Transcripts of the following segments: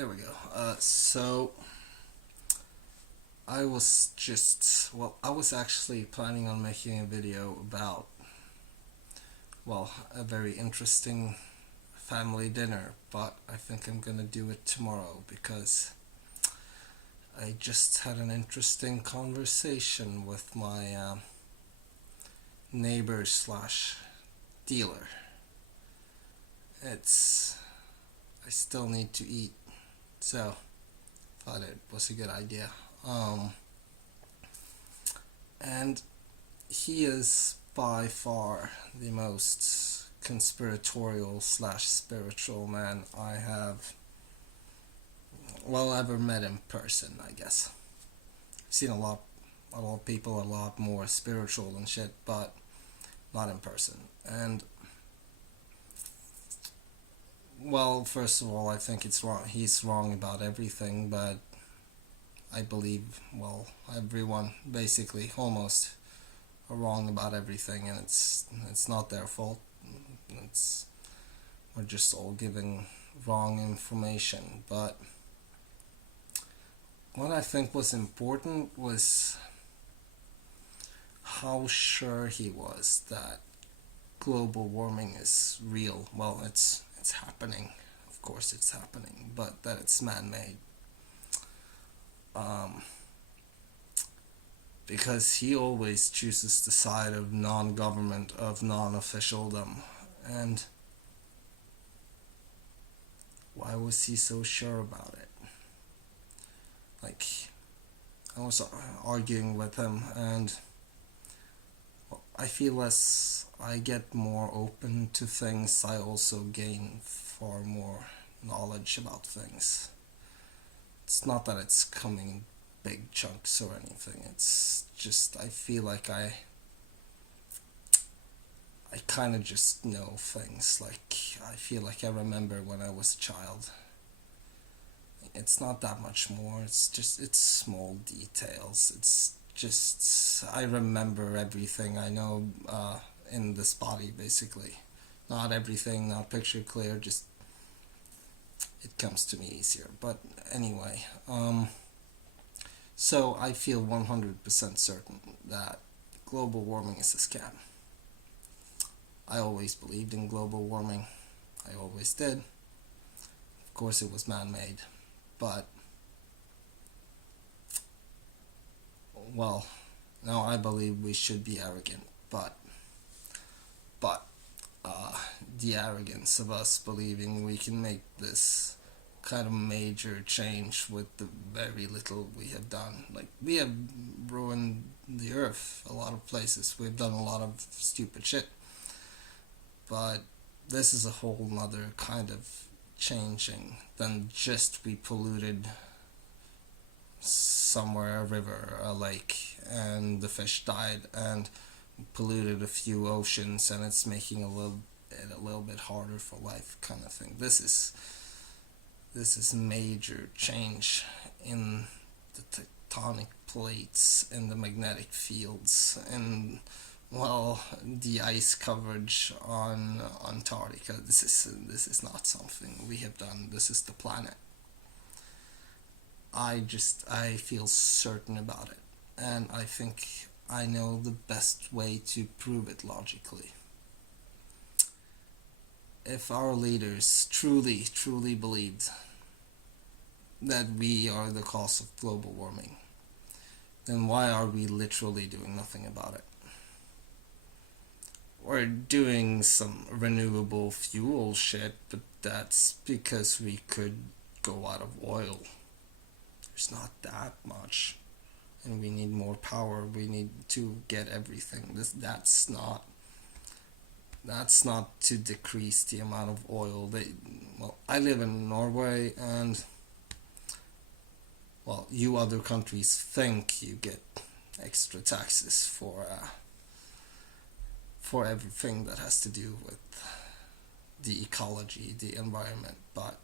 There we go. So I was actually planning on making a video about, a very interesting family dinner, but I think I'm gonna do it tomorrow because I just had an interesting conversation with my neighbor slash dealer. It's I still need to eat, so thought it was a good idea. And he is by far the most conspiratorial slash spiritual man I have ever met in person, I guess. I've seen a lot of people a lot more spiritual and shit, but not in person. And first of all, I think it's wrong. He's wrong about everything, but I believe, everyone basically almost are wrong about everything, and it's not their fault. It's We're just all giving wrong information. But what I think was important was how sure he was that global warming is real. Well, it's happening. Of course, it's happening, but that it's man-made. Um, because he always chooses the side of non-government, of non-officialdom, and why was he so sure about it? Like, I was arguing with him, and I feel as I get more open to things, I also gain far more knowledge about things. It's not that it's coming in big chunks or anything. It's just I feel like I kind of just know things. Like, I feel like I remember when I was a child. It's not that much more. It's small details. It's just I remember everything I know in this body, basically. Not everything, not picture clear. Just it comes to me easier. But anyway, so I feel 100% certain that global warming is a scam. I always believed in global warming. I always did. Of course, it was man-made, but now I believe we should be arrogant, but the arrogance of us believing we can make this kind of major change with the very little we have done. Like, we have ruined the earth a lot of places. We've done a lot of stupid shit, but this is a whole nother kind of changing than just we polluted somewhere, a river, a lake, and the fish died, and polluted a few oceans, and it's making it a little bit harder for life, kind of thing. This is major change in the tectonic plates, in the magnetic fields, and the ice coverage on Antarctica. This is not something we have done. This is the planet. I feel certain about it, and I think I know the best way to prove it logically. If our leaders truly believed that we are the cause of global warming, then why are we literally doing nothing about it? We're doing some renewable fuel shit, but that's because we could go out of oil. There's not that much, and we need more power. We need to get everything. That's not to decrease the amount of oil. I live in Norway, and you other countries think you get extra taxes for everything that has to do with the ecology, the environment, but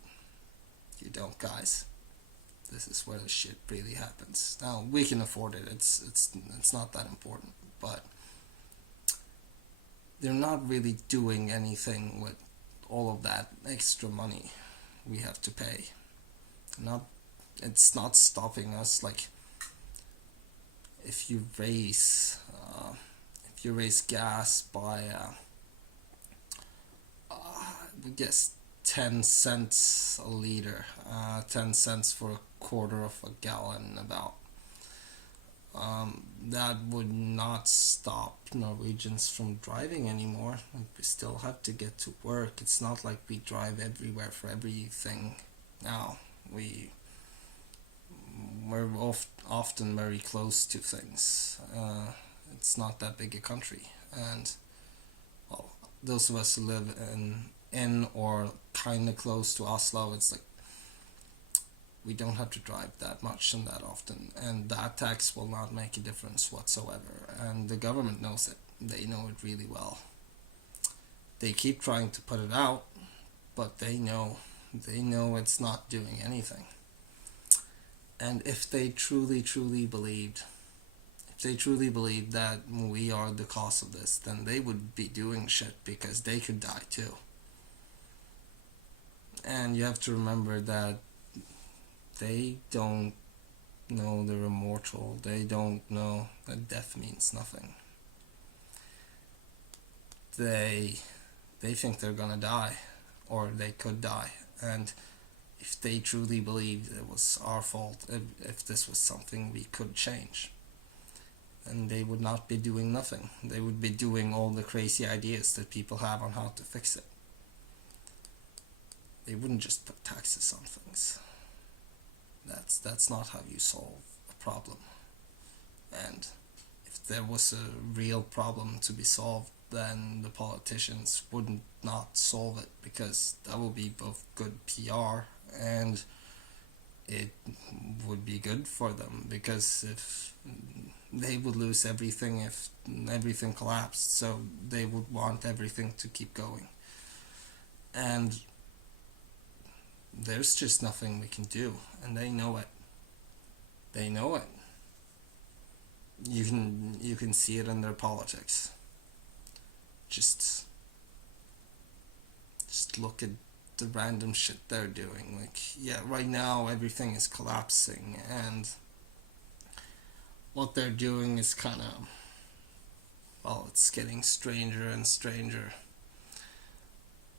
you don't, guys. This is where the shit really happens. Now, we can afford it. It's not that important, but they're not really doing anything with all of that extra money we have to pay. Not, it's not stopping us. Like if you raise, if you raise gas by, I guess 10 cents a liter, 10 cents for a quarter of a gallon, about. That would not stop Norwegians from driving anymore. Like, we still have to get to work. It's not like we drive everywhere for everything now. We're often very close to things. It's not that big a country, and well, those of us who live in or kind of close to Oslo, it's like we don't have to drive that much and that often, and that tax will not make a difference whatsoever. And the government knows it. They know it really well. They keep trying to put it out, but they know it's not doing anything. And if they truly believed, if they truly believed that we are the cause of this, then they would be doing shit because they could die too. And you have to remember that they don't know they're immortal. They don't know that death means nothing. They they think they're gonna die, or they could die, and if they truly believed it was our fault, if this was something we could change, then they would not be doing nothing. They would be doing all the crazy ideas that people have on how to fix it. They wouldn't just put taxes on things. That's not how you solve a problem. And if there was a real problem to be solved, then the politicians wouldn't not solve it, because that would be both good PR and it would be good for them, because if they would lose everything if everything collapsed, so they would want everything to keep going. And there's just nothing we can do, and they know it. They know it. You can see it in their politics. Just look at the random shit they're doing. Like, yeah, right now everything is collapsing, and what they're doing is kind of, well, it's getting stranger and stranger.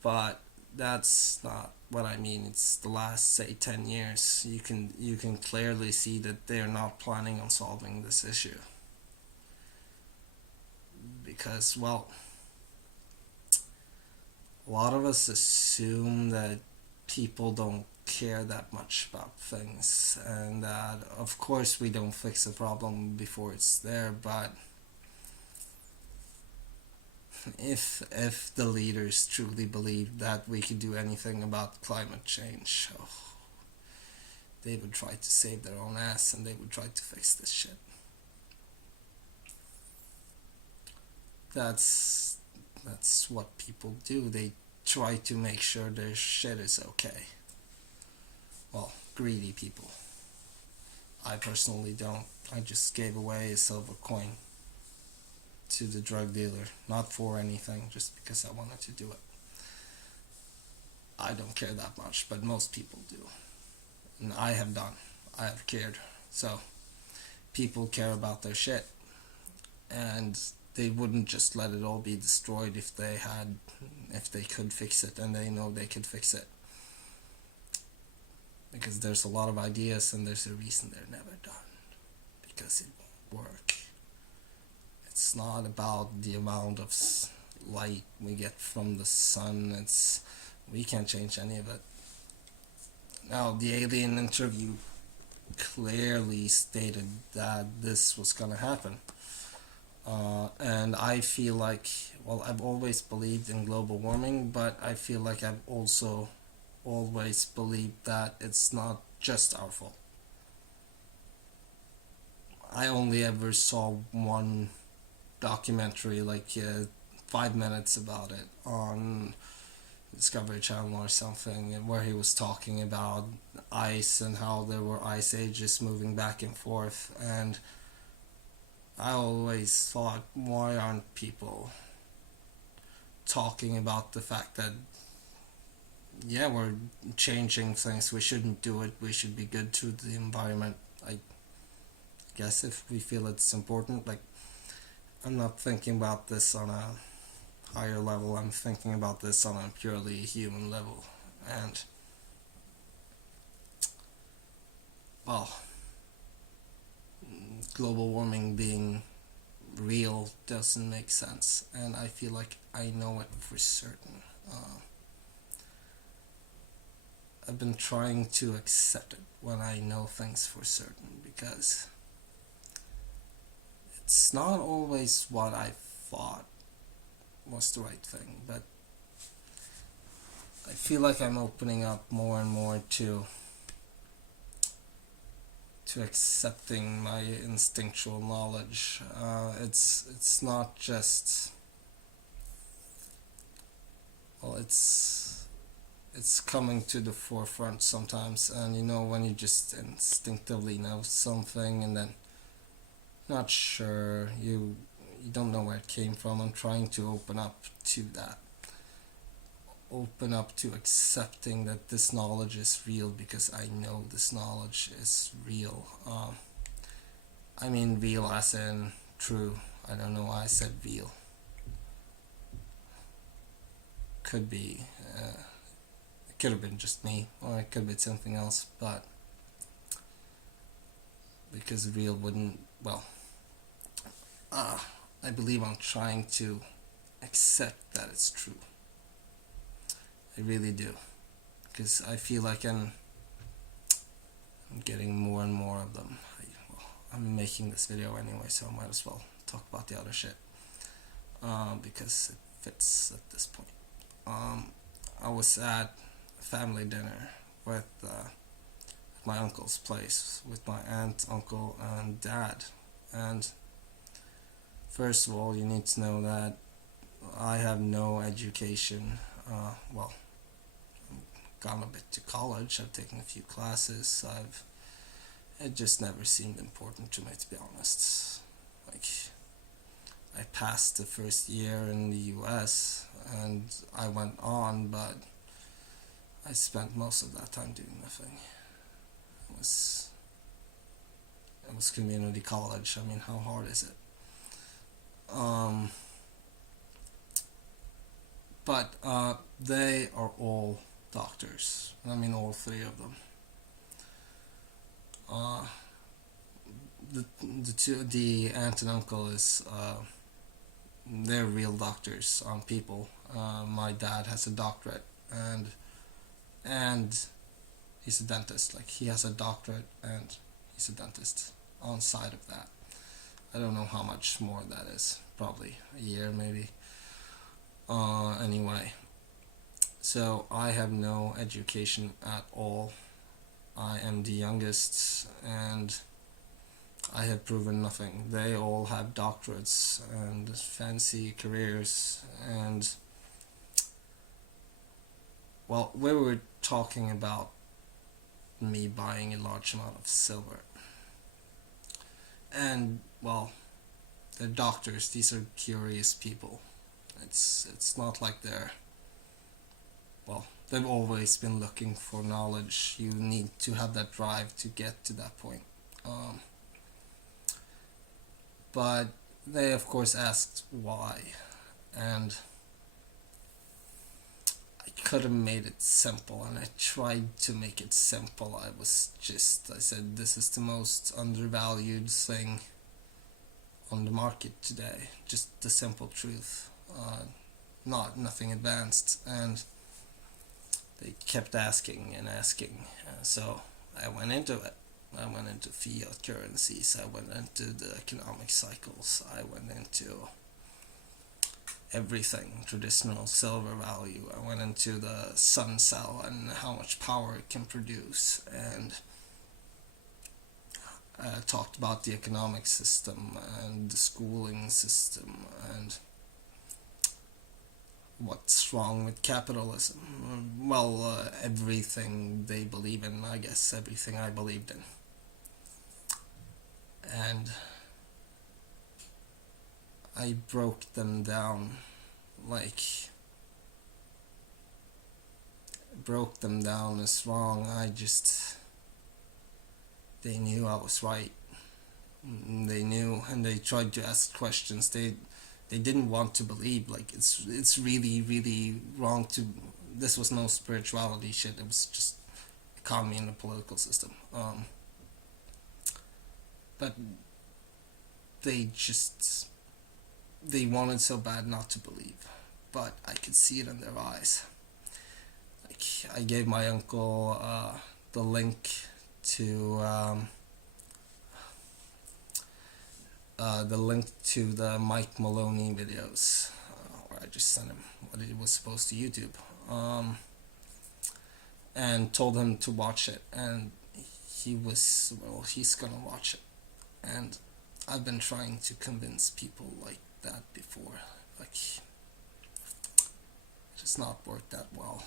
But that's not what I mean. It's the last, say, 10 years. You can clearly see that they're not planning on solving this issue, because, well, a lot of us assume that people don't care that much about things, and that of course we don't fix a problem before it's there. But if the leaders truly believed that we could do anything about climate change, oh, they would try to save their own ass, and they would try to fix this shit. That's what people do. They try to make sure their shit is okay. Well, greedy people. I personally don't. I just gave away a silver coin to the drug dealer, not for anything, just because I wanted to do it. I don't care that much, but most people do. And I have done. I have cared. So, people care about their shit. And they wouldn't just let it all be destroyed if they could fix it, and they know they could fix it. Because there's a lot of ideas, and there's a reason they're never done. Because it won't work. It's not about the amount of light we get from the sun. We can't change any of it. Now, the alien interview clearly stated that this was gonna happen. And I feel like, well, I've always believed in global warming, but I feel like I've also always believed that it's not just our fault. I only ever saw one documentary, like 5 minutes about it, on Discovery Channel or something, where he was talking about ice and how there were ice ages moving back and forth. And I always thought, why aren't people talking about the fact that yeah, we're changing things. We shouldn't do it. We should be good to the environment. I guess if we feel it's important, like I'm not thinking about this on a higher level. I'm thinking about this on a purely human level. And well, global warming being real doesn't make sense, and I feel like I know it for certain. I've been trying to accept it when I know things for certain because it's not always what I thought was the right thing, but I feel like I'm opening up more and more to accepting my instinctual knowledge. It's not just well, it's coming to the forefront sometimes, and you know when you just instinctively know something and then not sure you don't know where it came from. I'm trying to open up to that, open up to accepting that this knowledge is real because I know this knowledge is real. I mean real as in true. I don't know why I said real. Could be it could have been just me, or it could be something else, but because real wouldn't, well, I believe I'm trying to accept that it's true. I really do, because I feel like I'm getting more and more of them. I'm making this video anyway, so I might as well talk about the other shit, because it fits at this point. I was at a family dinner with my uncle's place with my aunt, uncle, and dad. And first of all, you need to know that I have no education. Well, I've gone a bit to college. I've taken a few classes. It just never seemed important to me, to be honest. Like, I passed the first year in the US and I went on, but I spent most of that time doing nothing. It was community college. I mean, how hard is it? But they are all doctors. I mean, all three of them. The aunt and uncle is they're real doctors on people. My dad has a doctorate, and he's a dentist. Like, he has a doctorate and he's a dentist on side of that. I don't know how much more that is. Probably a year, maybe. Anyway, so I have no education at all. I am the youngest, and I have proven nothing. They all have doctorates and fancy careers, and well, we were talking about me buying a large amount of silver. And well, they're doctors. These are curious people. It's not like they've always been looking for knowledge. You need to have that drive to get to that point. But they of course asked why, and I could have made it simple, and I tried to make it simple. I said this is the most undervalued thing on the market today. Just the simple truth. Nothing advanced, and they kept asking and asking. So I went into it. I went into fiat currencies. I went into the economic cycles. I went into everything, traditional silver value. I went into the sun cell and how much power it can produce, and talked about the economic system and the schooling system and what's wrong with capitalism. Well, everything they believe in, I guess everything I believed in. And I broke them down, like broke them down as wrong. They knew I was right. They knew, and they tried to ask questions. They didn't want to believe. Like, it's really really wrong to. This was no spirituality shit. It was just economy and the political system. But they wanted so bad not to believe, but I could see it in their eyes. Like, I gave my uncle the link to the Mike Maloney videos, or I just sent him what it was supposed to YouTube, and told him to watch it, and he's gonna watch it, and I've been trying to convince people like that before. Like, it's not worked that well.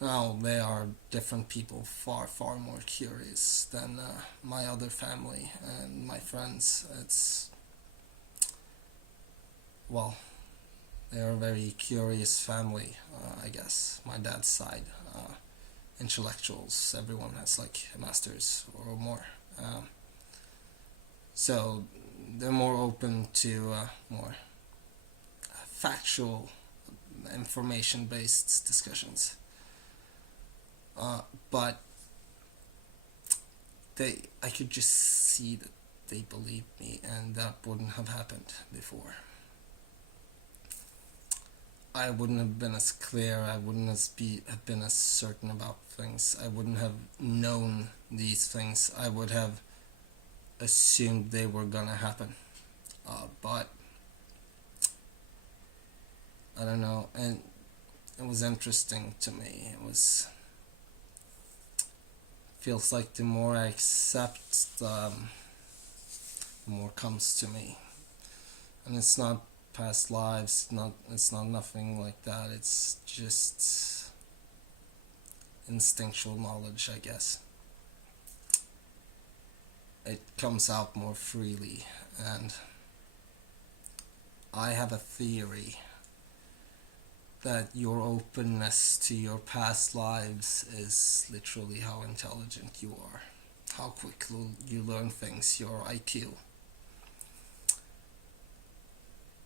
Now they are different people, far more curious than my other family and my friends. Well, they are a very curious family, I guess. My dad's side, intellectuals. Everyone has like a master's or more. So they're more open to more factual, information-based discussions. But I could just see that they believed me, and that wouldn't have happened before. I wouldn't have been as clear. I wouldn't have been as certain about things. I wouldn't have known these things. I would have assumed they were gonna happen. But I don't know, and it was interesting to me. Feels like the more I accept, the more comes to me, and it's not past lives. It's not nothing like that. It's just instinctual knowledge, I guess. It comes out more freely, and I have a theory that your openness to your past lives is literally how intelligent you are, how quickly you learn things, your IQ.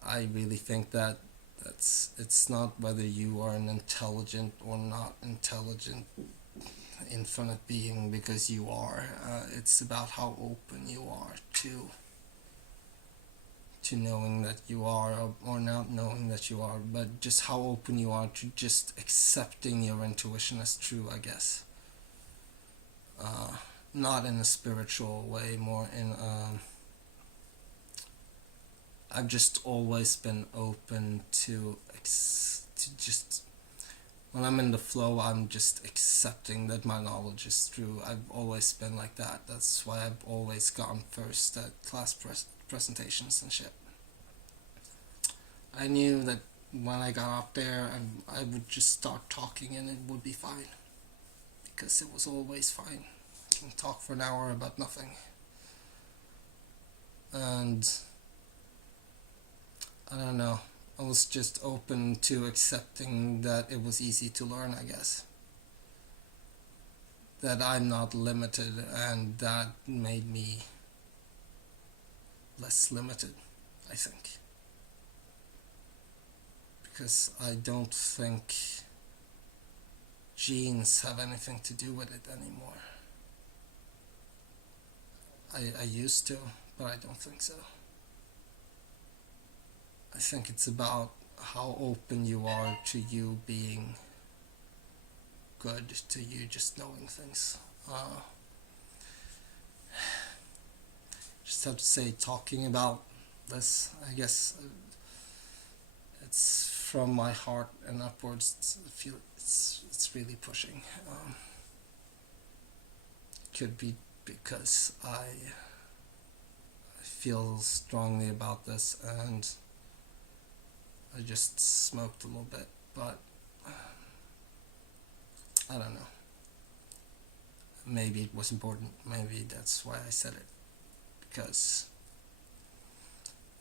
I really think that it's not whether you are an intelligent or not intelligent infinite being, because you are. It's about how open you are to knowing that you are, or not knowing that you are, but just how open you are to just accepting your intuition as true, I guess. Not in a spiritual way, more in I've just always been open to just, when I'm in the flow, I'm just accepting that my knowledge is true. I've always been like that. That's why I've always gone first at class presentations and shit. I knew that when I got up there, I would just start talking and it would be fine. Because it was always fine. I can talk for an hour about nothing. And I don't know. I was just open to accepting that it was easy to learn, I guess. That I'm not limited, and that made me less limited, I think. Because I don't think genes have anything to do with it anymore. I used to, but I don't think so. I think it's about how open you are to you being good, to you just knowing things. Just have to say, talking about this, I guess it's from my heart and upwards. I feel it's really pushing. Could be because I feel strongly about this, and I just smoked a little bit, but I don't know. Maybe it was important. Maybe that's why I said it. Because,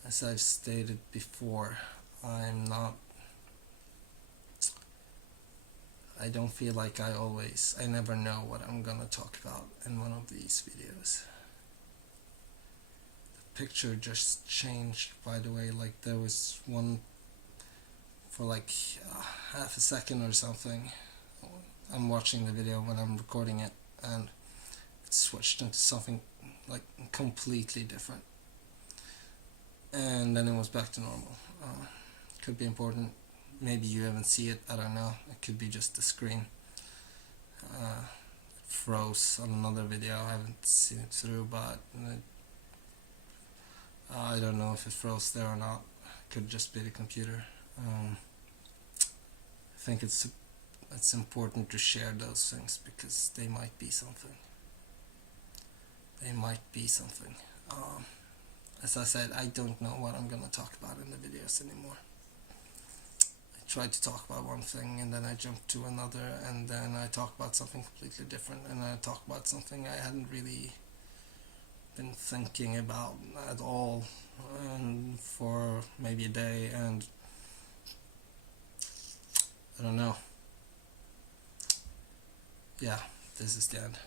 as I've stated before, I'm not I don't feel like I never know what I'm gonna talk about in one of these videos. The picture just changed, by the way, like there was one for like half a second or something. I'm watching the video when I'm recording it, and it switched into something like completely different, and then it was back to normal. Could be important. Maybe you haven't see it. I don't know. It could be just the screen. It froze on another video. I haven't seen it through, but I don't know if it froze there or not. It could just be the computer. I think it's important to share those things because they might be something. They might be something. As I said, I don't know what I'm gonna talk about in the videos anymore. I tried to talk about one thing and then I jumped to another, and then I talk about something completely different, and I talk about something I hadn't really been thinking about at all, and for maybe a day, and I don't know. Yeah, this is the end.